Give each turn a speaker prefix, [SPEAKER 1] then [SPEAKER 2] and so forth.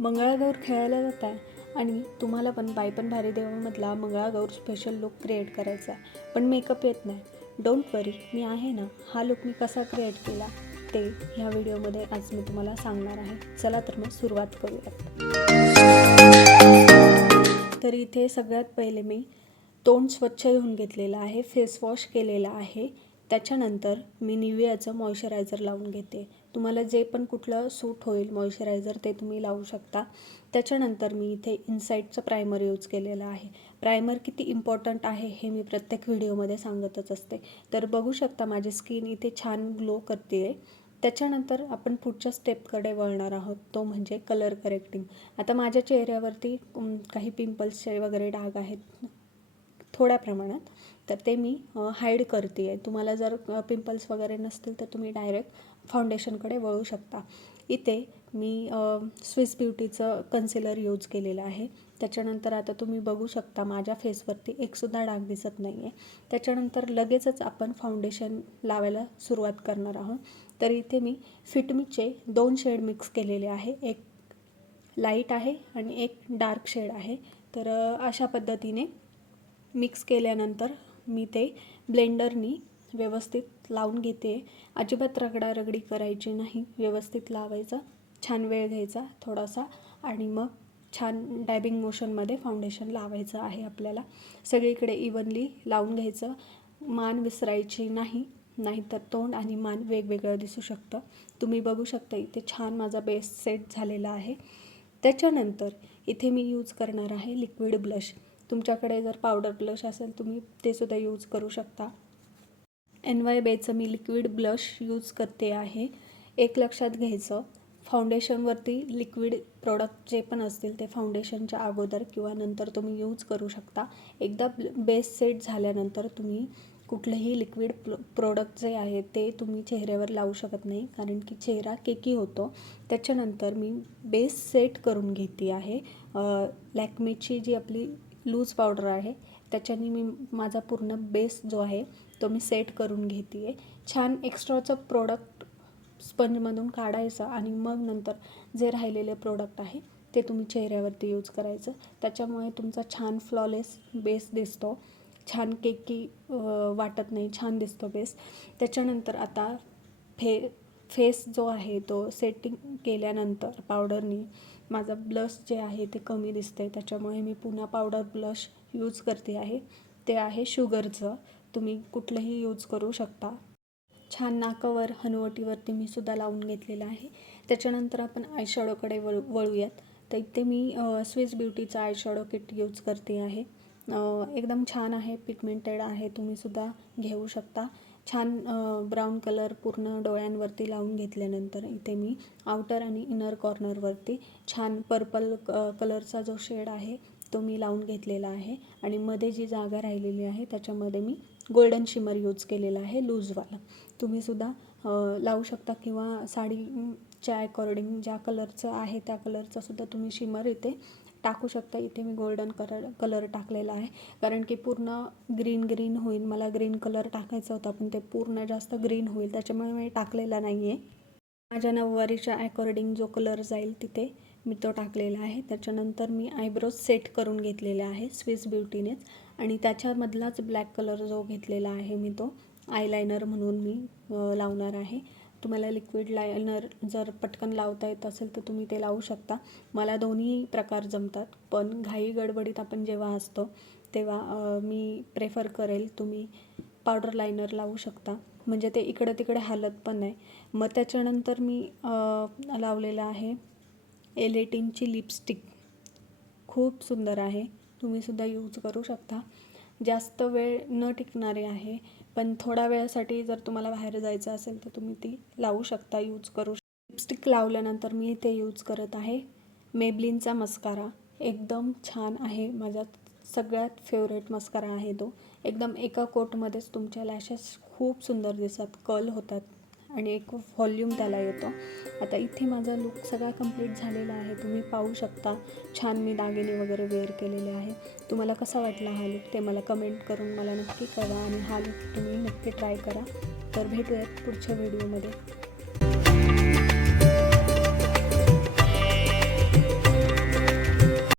[SPEAKER 1] मंगळागौर खेळायला जात आहे आणि तुम्हाला पण बाई पण भारी देवामधला मंगळागौर स्पेशल लुक क्रिएट करायचा आहे. पण मेकअप येत नाही. डोंट वरी मी आहे ना हा लुक मी कसा क्रिएट केला ते ह्या व्हिडिओमध्ये आज मी तुम्हाला सांगणार आहे. चला तर मग सुरुवात करूयात. तर इथे सगळ्यात पहिले मी तोंड स्वच्छ धुवून घेतलेलं आहे फेसवॉश केलेला आहे. त्याच्यानंतर मी निवियाचं मॉइश्चरायझर लावून घेते. तुम्हाला जे पण कुठलं सूट होईल मॉइश्चरायझर ते तुम्ही लावू शकता. त्याच्यानंतर मी इथे इन्साईटचं प्रायमर यूज केलेलं आहे. प्रायमर किती इम्पॉर्टंट आहे हे मी प्रत्येक व्हिडिओमध्ये सांगतच असते. तर बघू शकता माझी स्किन इथे छान ग्लो करते आहे त्याच्यानंतर आपण पुढच्या स्टेपकडे वळणार आहोत. तो म्हणजे कलर करेक्टिंग आता माझ्या चेहऱ्यावरती काही पिंपल्सचे वगैरे डाग आहेत थोड्या प्रमाणात तर ते मी हाईड करते आहे तुम्हाला जर पिंपल्स वगैरे नसतील तर तुम्ही डायरेक्ट फाउंडेशनकडे वळू शकता. इथे मी स्विस ब्युटीचं कन्सिलर यूज केलेलं आहे. त्याच्यानंतर आता तुम्ही बघू शकता माझ्या फेसवरती एकसुद्धा डाग दिसत नाही आहे त्याच्यानंतर लगेचच आपण फाउंडेशन लावायला सुरुवात करणार आहोत. तर इथे मी फिटमीचे दोन शेड मिक्स केलेले आहे. एक लाइट आहे आणि एक डार्क शेड आहे. तर अशा पद्धतीने मिक्स केल्यानंतर मी ते ब्लेंडरनी व्यवस्थित लावून घेते. अजिबात रगडारगडी करायची नाही. व्यवस्थित लावायचं. छान वेळ घ्यायचा थोडासा आणि मग छान डॅबिंग मोशनमध्ये फाउंडेशन लावायचं आहे आपल्याला. सगळीकडे इवनली लावून घ्यायचं. मान विसरायची नाही. नाहीतर तोंड आणि मान वेगवेगळं दिसू शकतं. तुम्ही बघू शकता इथे छान माझा बेस सेट झालेला आहे. त्याच्यानंतर इथे मी यूज करणार आहे लिक्विड ब्लश तुमच्याकडे जर पावडर ब्लश असेल तुम्ही ते सुद्धा यूज करू शकता. एन वाय बेचं मी लिक्विड ब्लश यूज करते आहे. एक लक्षात घ्यायचं फाउंडेशनवरती लिक्विड प्रोडक्ट जे पण असतील ते फाउंडेशनच्या अगोदर किंवा नंतर तुम्ही यूज करू शकता. एकदा बेस सेट झाल्यानंतर तुम्ही कुठलंही लिक्विड प्रोडक्ट जे आहे ते तुम्ही चेहऱ्यावर लावू शकत नाही कारण की चेहरा केकी होतो. त्याच्यानंतर मी बेस सेट करून घेते आहे. लॅक्मेची जी आपली लूज पावडर आहे त्याच्याने मी माझा पूर्ण बेस जो आहे तो मी सेट करून घेते आहे छान एक्स्ट्राचं प्रोडक्ट स्पंजमधून काढायचं आणि मग नंतर जे राहिलेले प्रोडक्ट आहे ते तुम्ही चेहऱ्यावरती यूज करायचं. त्याच्यामुळे तुमचा छान फ्लॉलेस बेस दिसतो. छान केकी वाटत नाही छान दिसतो बेस त्याच्यानंतर आता फे फेस जो आहे तो सेटिंग केल्यानंतर पावडरनी माझा ब्लश जे आहे ते कमी दिसते त्याच्यामुळे मी पुन्हा पावडर ब्लश यूज करते आहे. ते आहे शुगरचं तुम्ही कुठलंही यूज करू शकता. छान नाकावर हनुवटीवरती मी सुद्धा लावून घेतलेलं आहे. त्याच्यानंतर आपण आयशॅडोकडे वळू वळूयात. तर इथे मी स्विस ब्युटीचा आयशॅडो किट यूज करते आहे. एकदम छान आहे. पिगमेंटेड आहे. तुम्ही सुद्धा घेऊ शकता. छान ब्राऊन कलर पूर्ण डोळ्यांवरती लावून घेतल्यानंतर इथे मी आउटर आणि इनर कॉर्नरवरती छान पर्पल क कलरचा जो शेड आहे तो मी लावून घेतलेला आहे आणि मध्ये जी जागा राहिलेली आहे त्याच्यामध्ये मी गोल्डन शिमर यूज केलेला आहे लूजवाला तुम्ही सुद्धा लावू शकता किंवा साडीच्या अकॉर्डिंग ज्या कलरचं आहे त्या कलरचासुद्धा तुम्ही शिमर इथे टाकू शकता. इथे मी गोल्डन कलर कलर टाकलेला आहे. कारण की पूर्ण ग्रीन ग्रीन होईल. मला ग्रीन कलर टाकायचा होता पण ते पूर्ण जास्त ग्रीन होईल. त्याच्यामुळे मी टाकलेला नाही आहे माझ्या नऊवारीच्या अकॉर्डिंग जो कलर जाईल तिथे मी तो टाकलेला आहे. त्याच्यानंतर मी आयब्रोज सेट करून घेतलेला आहे स्विस ब्युटीनेच आणि त्याच्यामधलाच ब्लॅक कलर जो घेतलेला आहे मी तो आयलायनर म्हणून मी लावणार आहे. तुम्हाला लिक्विड लायनर जर पटकन लावता येत असेल तर तुम्ही ते लावू शकता. मला दोन्ही प्रकार जमतात. पण घाई गडबडीत आपण जेव्हा असतो तेव्हा मी प्रेफर करेल तुम्ही पावडर लायनर लावू शकता. म्हणजे ते इकडं तिकडे हालत पण नाही. मग त्याच्यानंतर मी लावलेलं आहे एलेटिनची लिपस्टिक. खूप सुंदर आहे. तुम्हीसुद्धा यूज करू शकता. जास्त वेळ न टिकणारी आहे. पण थोड्या वेळासाठी जर तुम्हाला बाहेर जायचं असेल तर तुम्ही ती लावू शकता यूज करू शकता. लिपस्टिक लावल्यानंतर मी ते यूज करत आहे. मेबलिनचा मस्कारा एकदम छान आहे. माझा सगळ्यात फेवरेट मस्कारा आहे तो. एकदम एका कोटमध्येच तुमच्या लॅशेस खूप सुंदर दिसतात. कल होतात. आणि एक व्हॉल्यूम त्याला येतो. आता इथे माझा लुक सगळा कंप्लीट झालेला आहे. तुम्ही पाहू शकता छान मी दागिने वगैरे वेअर केलेले आहे. तुम्हाला कसा वाटला हा लुक ते मला कमेंट करून मला नक्की कळवा आणि हा लुक तुम्ही नक्की ट्राय करा. तर भेटूयात पुढच्या व्हिडिओमध्ये.